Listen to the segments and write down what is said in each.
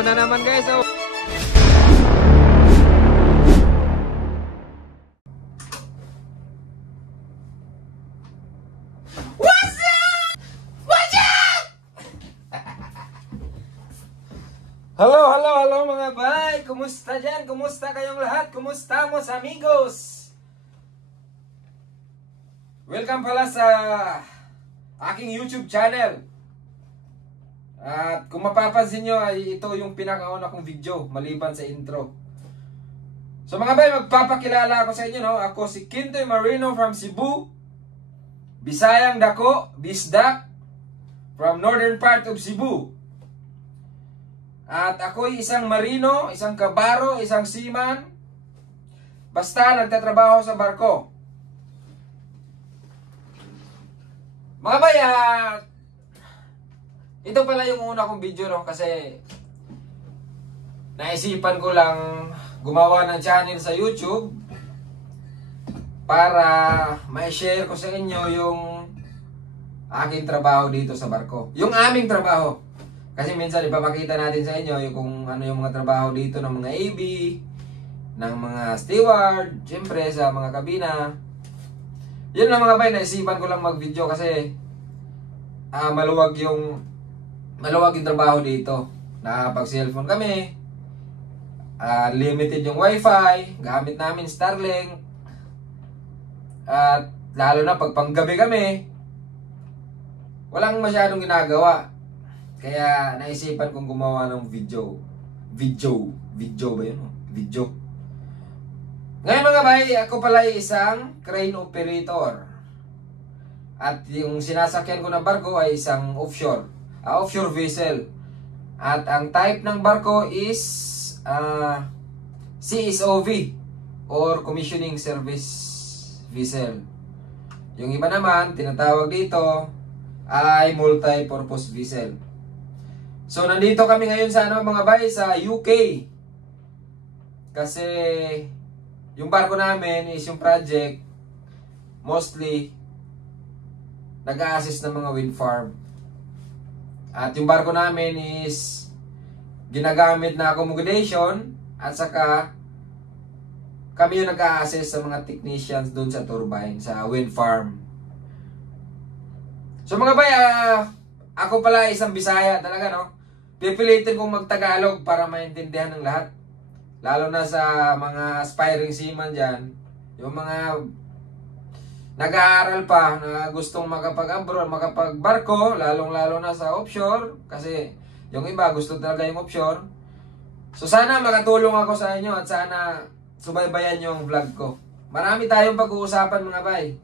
Ito na naman guys. Oh. What's up? What's up? Hello mga bay. Kumusta dyan? Kumusta kayong lahat? Kumusta mo sa amigos? Welcome pala sa aking YouTube channel. At kung mapapansin nyo ay ito yung pinakauna kong video maliban sa intro. So mga bay, magpapakilala ako sa inyo, no? Ako si Kintoy Marino from Cebu, Bisayang Dako, Bisdak, from northern part of Cebu. At ako'y isang marino, isang kabaro, isang seaman. Basta nagtatrabaho sa barko. Mga bay, ito pala yung una kong video, no? Kasi naisipan ko lang gumawa ng channel sa YouTube para ma-share ko sa inyo yung aking trabaho dito sa barko. Yung aming trabaho. Kasi minsan ipapakita natin sa inyo yung kung ano yung mga trabaho dito ng mga AB, ng mga steward, syempre sa mga kabina. Yun lang mga bay, naisipan ko lang mag-video kasi maluwag yung trabaho dito. Nakapag-cellphone kami. Limited yung wifi. Gamit namin Starlink. At lalo na pag panggabi kami, walang masyadong ginagawa. Kaya naisipan kong gumawa ng video. Video ba yun? Video. Ngayon mga bay, ako pala ay isang crane operator. At yung sinasakyan ko na barko ay isang offshore vessel. At ang type ng barko is CSOV or Commissioning Service Vessel. Yung iba naman, tinatawag dito ay Multi-Purpose Vessel. So nandito kami ngayon sa mga bay, sa UK. Kasi yung barko namin is yung project mostly nag-a-assist ng mga wind farm. At yung barko namin is ginagamit na accommodation at saka kami yung nag-a-assist sa mga technicians doon sa turbine, sa wind farm. So mga bay, ako pala isang Bisaya talaga, no? Pipilitin kong mag-Tagalog para maintindihan ng lahat. Lalo na sa mga aspiring seaman dyan, yung mga nag-aaral pa na gustong makapag-abroad, makapag-barko, lalong-lalo na sa offshore, kasi yung iba gusto talaga yung offshore. So sana makatulong ako sa inyo at sana subaybayan yung vlog ko. Marami tayong pag-uusapan mga bay.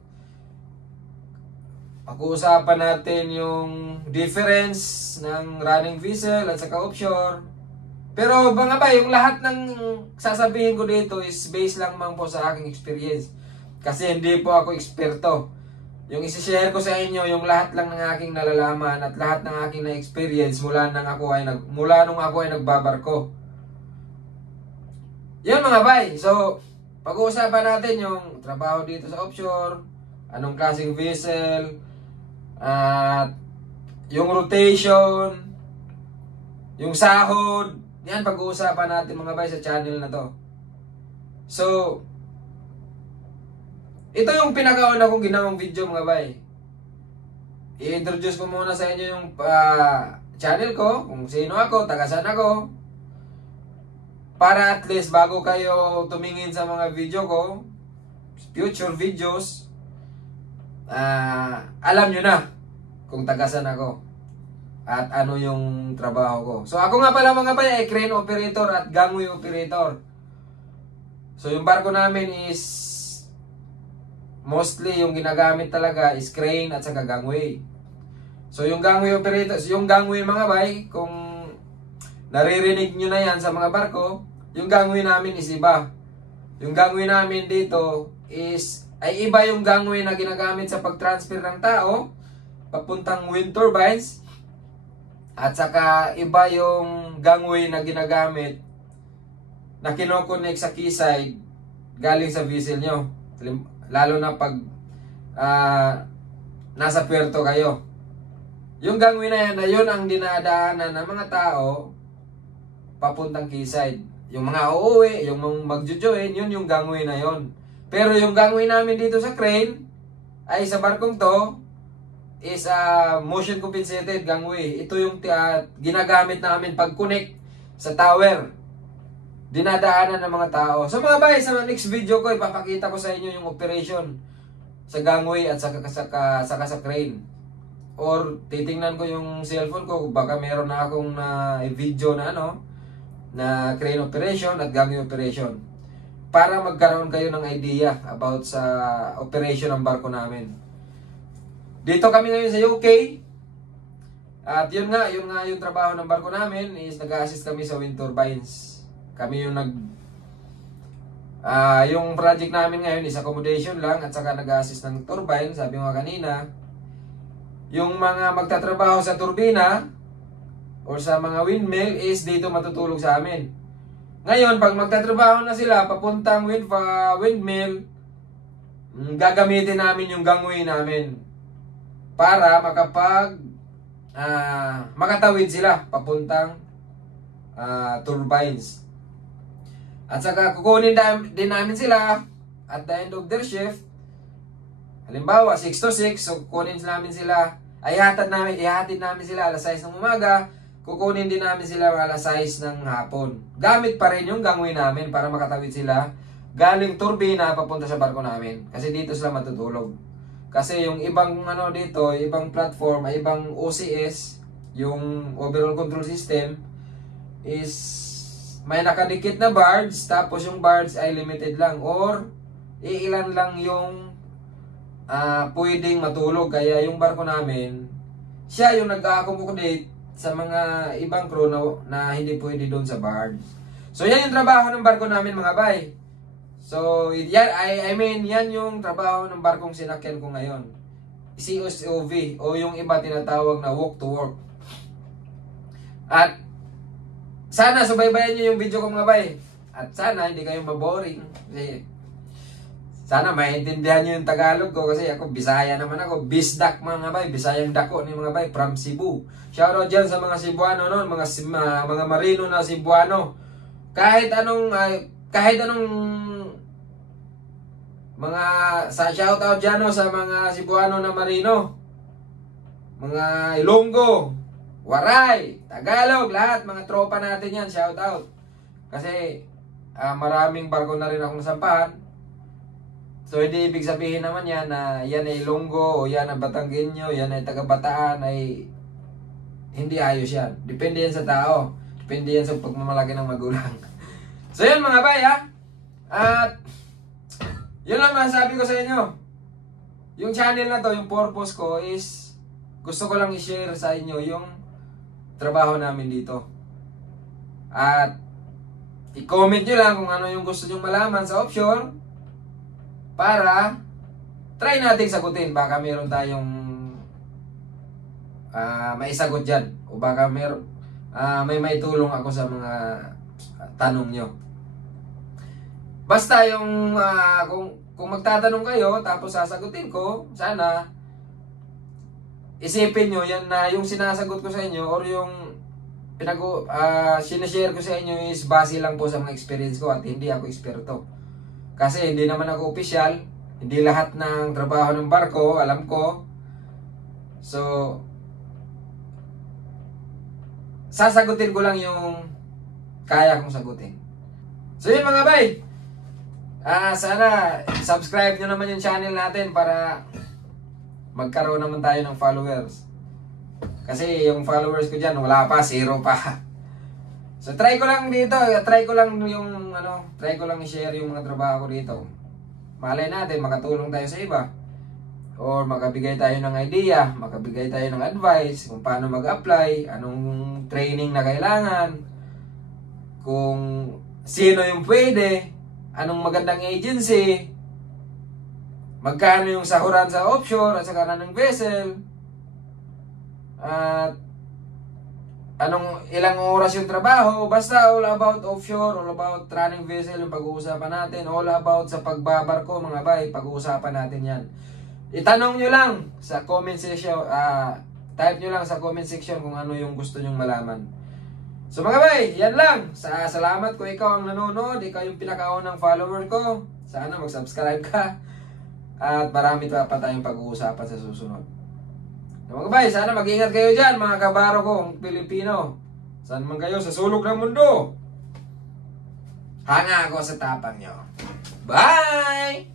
Pag-uusapan natin yung difference ng running vessel at saka offshore. Pero mga bay, yung lahat ng sasabihin ko dito is based lang man po sa aking experience. Kasi hindi po ako eksperto. Yung isi-share ko sa inyo yung lahat lang ng aking nalalaman at lahat ng aking na-experience mula nung ako ay nagbabarko. Yan mga bay. So, pag-uusapan natin yung trabaho dito sa offshore, anong klaseng vessel, at yung rotation, yung sahod. Yan pag-uusapan natin mga bay sa channel na to. So, ito yung pinakauna kong ginawang video mga bay. I-introduce ko muna sa inyo yung channel ko, kung sino ako, taga-saan ako. Para at least bago kayo tumingin sa mga video ko, future videos, alam nyo na kung taga-saan ako at ano yung trabaho ko. So ako nga pala mga bay ay crane operator at gangway operator. So yung barko namin is mostly yung ginagamit talaga is crane at saka gangway. So yung gangway operator, yung gangway mga bay, kung naririnig nyo na yan sa mga barko, yung gangway namin is iba. Yung gangway namin dito ay iba yung gangway na ginagamit sa pag-transfer ng tao papuntang wind turbines. At saka iba yung gangway na ginagamit na kinokonek sa quayside galing sa vessel nyo. Lalo na pag nasa puerto kayo. Yung gangway na yan ang dinadaanan ng mga tao papuntang quayside. Yung mga uuwi, yung magjo-join, yun yung gangway na yon. Pero yung gangway namin dito sa crane, ay sa barkong to, is motion compensated gangway. Ito yung ginagamit namin pag-connect sa tower. Dinadaanan ng mga tao. So mga bay, sa next video ko, ipapakita ko sa inyo yung operation sa gangway at saka sa crane. Or titingnan ko yung cellphone ko, baka meron na akong video na na crane operation at gangway operation. Para magkaroon kayo ng idea about sa operation ng barko namin. Dito kami ngayon sa UK. At yun nga yung trabaho ng barko namin is nag-assist kami sa wind turbines. Kami yung yung project namin ngayon is accommodation lang at saka nag-assist ng turbine, sabi mo kanina. Yung mga magtatrabaho sa turbina or sa mga windmill is dito matutulog sa amin. Ngayon, pag magtatrabaho na sila papuntang windmill, gagamitin namin yung gangway namin para makatawid sila papuntang turbines. At saka kukunin din namin sila at the end of their shift. Halimbawa 6 to 6, so kukunin namin sila, ihatid namin sila alas 6 ng umaga, kukunin din namin sila alas 6 ng hapon. Gamit pa rin yung gangway namin para makatawid sila galing turbina papunta sa barko namin. Kasi dito sila matutulog. Kasi yung ibang dito, ibang platform, ay ibang OCS, yung overall control system is may nakadikit na barge, tapos yung barge ay limited lang or iilan lang yung pwedeng matulog. Kaya yung barko namin, siya yung nag-accommodate sa mga ibang crew na hindi pwede doon sa barge. So yan yung trabaho ng barko namin mga bay. So yan, yan yung trabaho ng barkong sinakyan ko ngayon, CSOV, o yung iba tinatawag na walk to work. At sana subaybayan nyo yung video ko mga bay. At sana hindi kayo maboring. Kasi sana maintindihan nyo yung Tagalog ko. Kasi ako Bisaya naman ako. Bisdak mga bay. Bisayang dako ni mga bay. From Cebu. Shoutout dyan sa mga Cebuano. Mga marino na Cebuano. Kahit anong mga shoutout dyan sa mga Cebuano na marino. Mga Ilonggo, Waray, Tagalog, lahat, mga tropa natin yan, shout out. Kasi maraming barko na rin akong nasampahan. So hindi ibig sabihin naman yan na yan ay Ilonggo o yan ay Batanggenyo, yan ay taga-Bataan, ay hindi ayos yan. Depende yan sa tao. Depende yan sa pagmamalaki ng magulang. So yun mga bay At yun lang masasabi ko sa inyo. Yung channel na to, yung purpose ko is gusto ko lang i-share sa inyo yung trabaho namin dito. At i-comment nyo lang kung ano yung gusto nyo malaman sa offshore para try natin sagutin. Baka meron tayong maisagot dyan. O baka may maitulong ako sa mga tanong nyo. Basta yung kung magtatanong kayo tapos sasagutin ko, sana isipin nyo yan na yung sinasagot ko sa inyo or yung sinashare ko sa inyo is base lang po sa mga experience ko at hindi ako eksperto. Kasi hindi naman ako opisyal, hindi lahat ng trabaho ng barko alam ko. So sasagutin ko lang yung kaya kong sagutin. So yun mga bay, sana subscribe nyo naman yung channel natin para magkaroon naman tayo ng followers. Kasi yung followers ko dyan, wala pa, 0 pa. So try ko lang dito, try ko lang i-share yung mga trabaho ko dito. Malay natin, makatulong tayo sa iba. Or makabigay tayo ng idea, makabigay tayo ng advice kung paano mag-apply, anong training na kailangan, kung sino yung pwede, anong magandang agency, magkano yung sahuran sa offshore at saka ng vessel, at ilang oras yung trabaho. Basta all about offshore, all about running vessel yung pag-uusapan natin, all about sa pagbabarko mga bay, pag-uusapan natin yan. Itanong nyo lang sa comment section, type nyo lang sa comment section kung ano yung gusto nyong malaman. So mga bay, yan lang. Salamat kung ikaw ang nanonood, ikaw yung pinakaunang follower ko. Sana mag-subscribe ka. At marami pa tayong pag-uusapan sa susunod. So mga bay, sana mag-ingat kayo dyan mga kabaro kong Pilipino. Saan man kayo sa sulok ng mundo. Hanga ako sa tapang nyo. Bye!